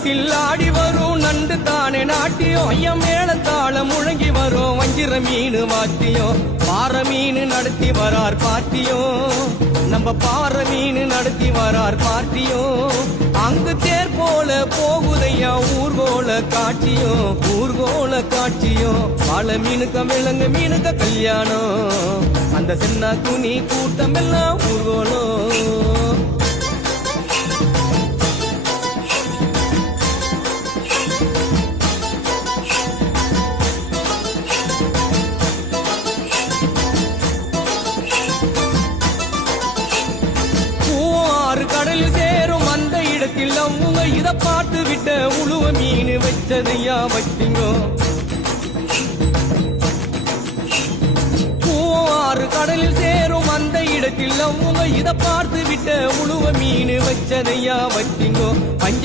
இடத்தில் ஆடி வரும் நண்டு தானே நாட்டியம் ஐயா மேளத்தாளம் முழங்கி வரும் வஞ்சிர மீன் வாத்தியம் பாற மீன் நடத்தி வரார் பாட்டியும் நம்ம பாற மீன் நடத்தி வரார் பாட்டியும் அங்கு தேர் போல போகுதையா ஊர்கோல காட்சியும் வாழ மீனுக்க விலங்கு மீனுக்க கல்யாணம் அந்த சின்ன துணி கூட்டம் எல்லாம் ஊர்கோலம் கடலில் சேரும் அந்த இடத்தில் அவங்க இத பார்த்து விட்ட உழுவ மீன் வச்சதையா வச்சிங்கோ பூவாறு கடலில் சேரும் அந்த இடத்தில் அவங்க இத பார்த்து விட்ட உழுவ மீன் வச்சதையா வச்சிங்கோ பஞ்சா